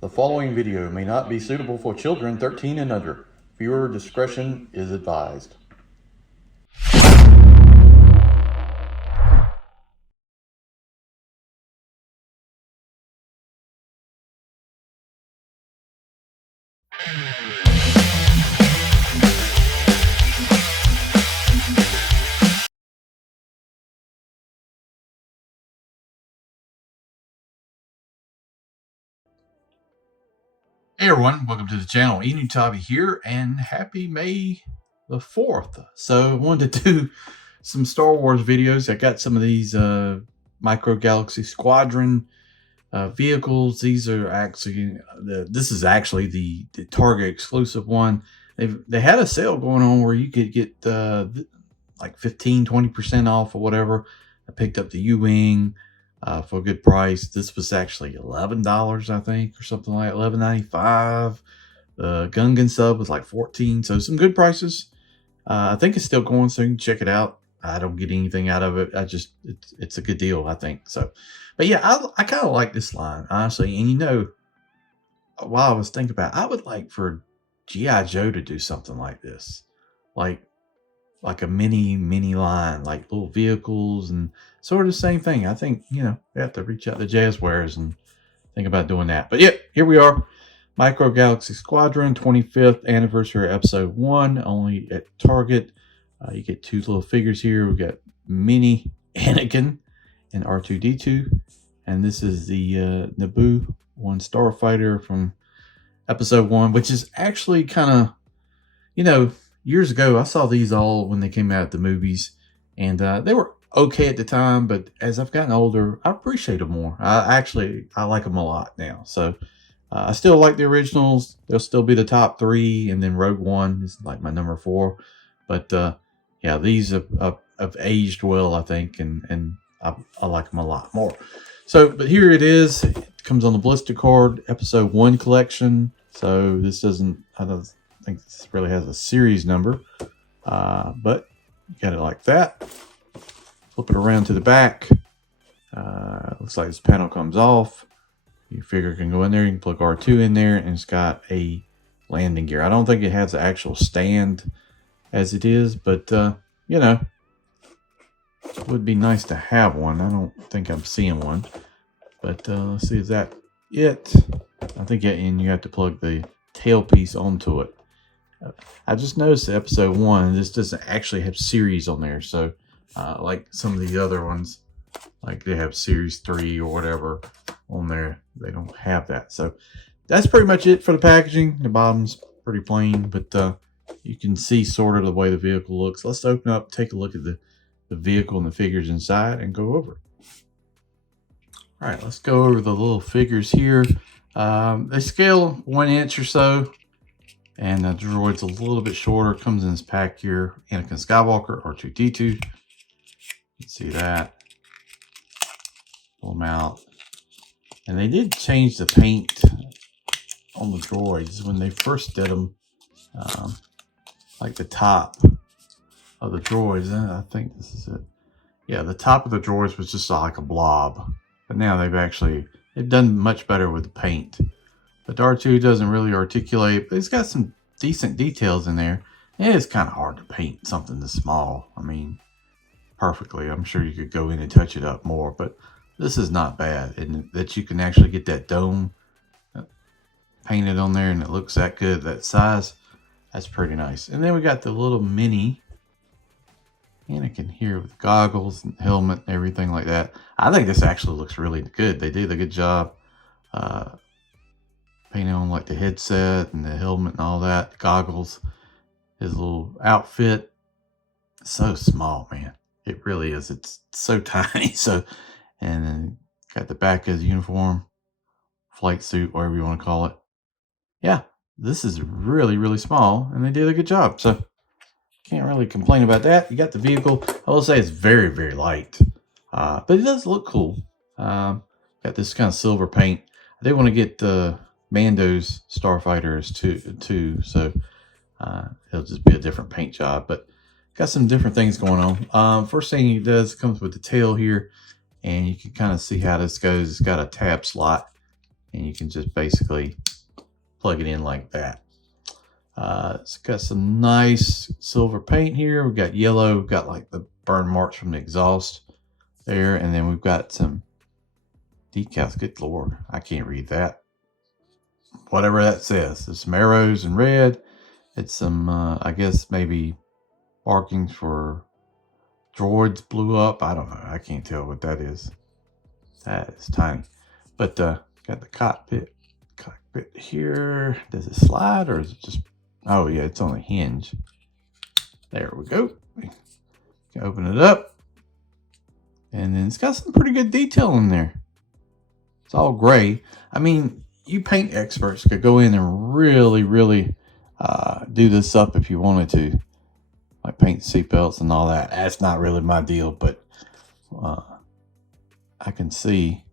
The following video may not be suitable for children 13 and under. Viewer discretion is advised. Hey everyone, welcome to the channel. Enewtabie here, and happy May the 4th. So I wanted to do some Star Wars videos. I got some of these Micro Galaxy Squadron vehicles. These are actually, this is actually the Target exclusive one. They had a sale going on where you could get like 15-20% off or whatever. I picked up the U-Wing for a good price. This was actually $11, I think, or something like $11.95. The Gungan sub was like $14, so some good prices. I think it's still going, so you can check it out. I don't get anything out of it. It's a good deal, I think. So, but yeah, I kind of like this line, honestly. And you know, while I was thinking about it, I would like for G.I. Joe to do something like this, like a mini line, like little vehicles, and sort of the same thing. I think, you know, we have to reach out to Jazzwares and think about doing that. But yeah, here we are. Micro Galaxy Squadron 25th anniversary episode 1, only at Target. You get two little figures here. We got mini Anakin and R2-D2, and this is the Naboo 1 Starfighter from episode 1, which is actually kind of, you know, years ago, I saw these all when they came out at the movies, and they were okay at the time, but as I've gotten older, I appreciate them more. I like them a lot now. So I still like the originals. They'll still be the top 3, and then Rogue One is like my number 4. But yeah, these have aged well, I think, and I like them a lot more. So, but here it is. It comes on the blister card, episode 1 collection. So this doesn't, I think this really has a series number, but you got it like that. Flip it around to the back. Looks like this panel comes off. Your figure can go in there. You can plug R2 in there, and it's got a landing gear. I don't think it has the actual stand as it is, but you know, it would be nice to have one. I don't think I'm seeing one, but let's see, is that it? I think and you have to plug the tailpiece onto it. I just noticed the episode 1, this doesn't actually have series on there. So like some of the other ones, like they have series 3 or whatever on there, they don't have that. So that's pretty much it for the packaging. The bottom's pretty plain, but you can see sort of the way the vehicle looks. Let's open up, take a look at the vehicle and the figures inside, and go over it. All right, let's go over the little figures here. They scale 1 inch or so. And the droid's a little bit shorter. Comes in this pack here. Anakin Skywalker, R2-D2. You can see that. Pull them out. And they did change the paint on the droids when they first did them. Like the top of the droids. I think this is it. Yeah, the top of the droids was just like a blob. But now they've done much better with the paint. But R2 doesn't really articulate, but it's got some decent details in there. It is kind of hard to paint something this small. I mean, perfectly. I'm sure you could go in and touch it up more, but this is not bad. And that you can actually get that dome painted on there, and it looks that good, that size. That's pretty nice. And then we got the little mini Anakin here with goggles and helmet and everything like that. I think this actually looks really good. They did a good job. Painting on like the headset and the helmet and all that, the goggles, his little outfit. So small, man. It really is. It's so tiny. So, and then got the back of his uniform, flight suit, whatever you want to call it. Yeah, this is really, really small, and they did a good job. So, can't really complain about that. You got the vehicle. I will say it's very, very light, but it does look cool. Got this kind of silver paint. I did want to get the Mando's Starfighters too, so it'll just be a different paint job, but got some different things going on. First thing it comes with the tail here, and you can kind of see how this goes. It's got a tab slot and you can just basically plug it in like that. It's got some nice silver paint here. We've got yellow. We've got like the burn marks from the exhaust there, and then we've got some decals. Good Lord, I can't read that. Whatever that says. There's some arrows in red. It's some, I guess maybe markings for droids blew up. I don't know. I can't tell what that is. That is tiny. But got the cockpit here. Does it slide or is it just... Oh yeah, it's on a hinge. There we go. You can open it up. And then it's got some pretty good detail in there. It's all gray. I mean, you paint experts could go in and really, really do this up if you wanted to. Like paint seatbelts and all that. That's not really my deal, but I can see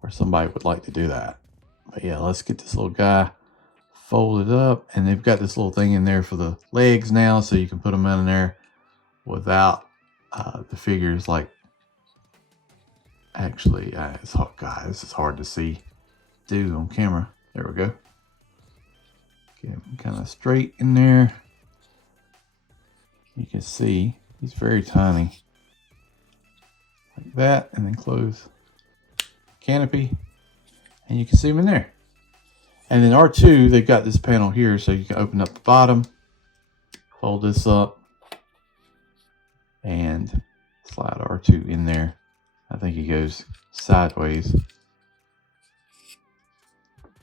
where somebody would like to do that. But yeah, let's get this little guy folded up, and they've got this little thing in there for the legs now, so you can put them in there without the figures. Like, actually, it's hard, guys. This is hard to see do on camera. There we go. Get him kind of straight in there. You can see he's very tiny, like that, and then close canopy, and you can see him in there. And then R2, they've got this panel here, so you can open up the bottom, fold this up, and slide R2 in there. I think he goes sideways.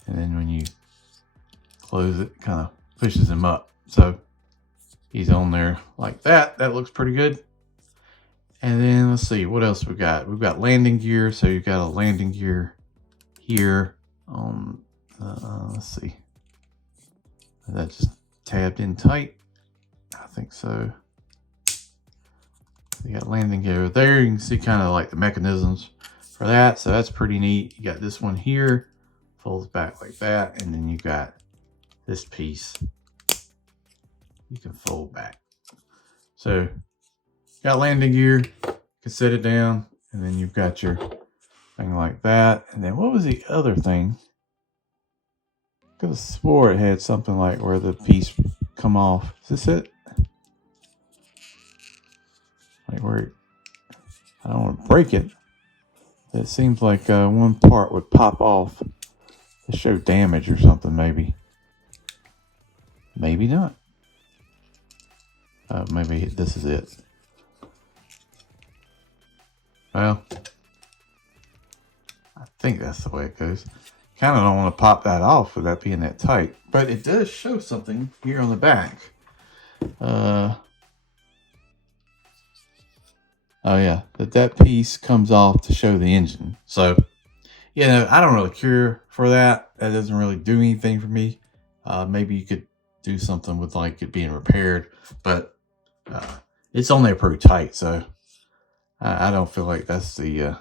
And then when you close it, kind of pushes him up. So he's on there like that. That looks pretty good. And then let's see, what else we got? We've got landing gear. So you've got a landing gear here on, let's see. Is that just tabbed in tight? I think so. You got landing gear there. You can see kind of like the mechanisms for that. So that's pretty neat. You got this one here, folds back like that. And then you got this piece you can fold back. So got landing gear, you can set it down, and then you've got your thing like that. And then what was the other thing? I could have swore it had something like where the piece come off. Is this it? Like where it, I don't want to break it. It seems like one part would pop off to show damage or something, maybe. Maybe not. Maybe this is it. Well, I think that's the way it goes. Kind of don't want to pop that off with that being that tight. But it does show something here on the back. Oh yeah, that piece comes off to show the engine. So, you know, I don't really care for that. That doesn't really do anything for me. Maybe you could do something with like it being repaired, but it's on there pretty tight. So I don't feel like that's the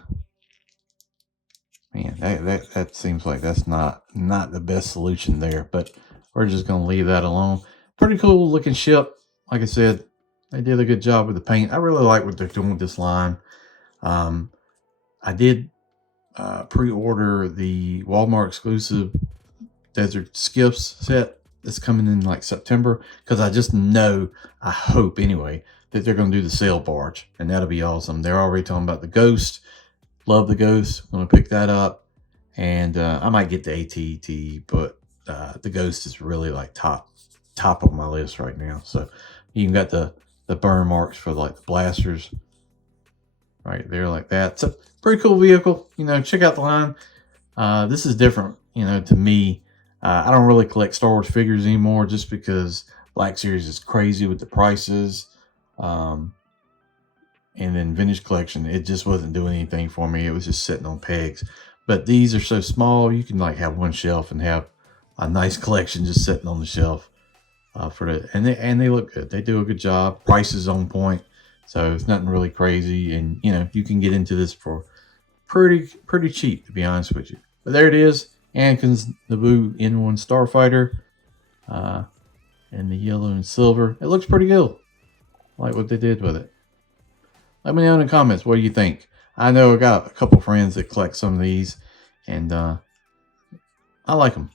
man. That seems like that's not the best solution there. But we're just gonna leave that alone. Pretty cool looking ship. Like I said, they did a good job with the paint. I really like what they're doing with this line. I did pre-order the Walmart exclusive Desert Skiffs set that's coming in like September, because I just know, I hope anyway, that they're going to do the sail barge, and that'll be awesome. They're already talking about the Ghost. Love the Ghost. I'm going to pick that up, and I might get the AT-AT, but the Ghost is really like top of my list right now. So you even got the burn marks for like the blasters right there like that. So pretty cool vehicle. You know, check out the line. This is different, you know, to me. I don't really collect Star Wars figures anymore, just because Black Series is crazy with the prices. And then Vintage Collection, it just wasn't doing anything for me. It was just sitting on pegs. But these are so small, you can like have one shelf and have a nice collection just sitting on the shelf. And they look good. They do a good job. Price is on point, so it's nothing really crazy. And you know, you can get into this for pretty cheap, to be honest with you. But there it is. Anakin's Naboo N-1 Starfighter, and the yellow and silver. It looks pretty good. I like what they did with it. Let me know in the comments, what do you think? I know I got a couple friends that collect some of these, and I like them.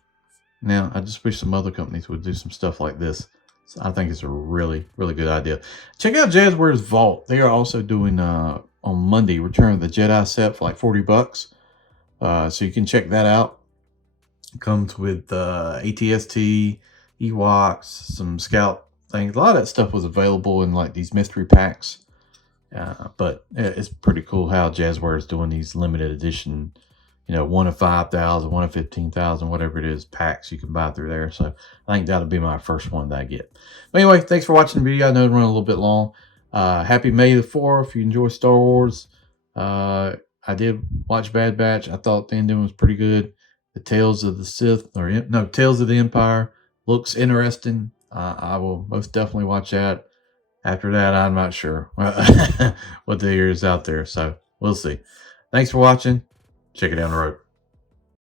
Now, I just wish some other companies would do some stuff like this. So I think it's a really, really good idea. Check out Jazzware's Vault. They are also doing, on Monday, Return of the Jedi set for like $40. So you can check that out. It comes with ATST, Ewoks, some Scout things. A lot of that stuff was available in like these mystery packs. But it's pretty cool how Jazzware is doing these limited edition, 1 of 5,000, 1 of 15,000, whatever it is, packs you can buy through there. So I think that'll be my first one that I get. But anyway, thanks for watching the video. I know it ran a little bit long. Happy May the 4th. If you enjoy Star Wars, I did watch Bad Batch. I thought the ending was pretty good. The Tales of the Sith, Tales of the Empire looks interesting. I will most definitely watch that. After that, I'm not sure what the year is out there. So we'll see. Thanks for watching. Check it down the road.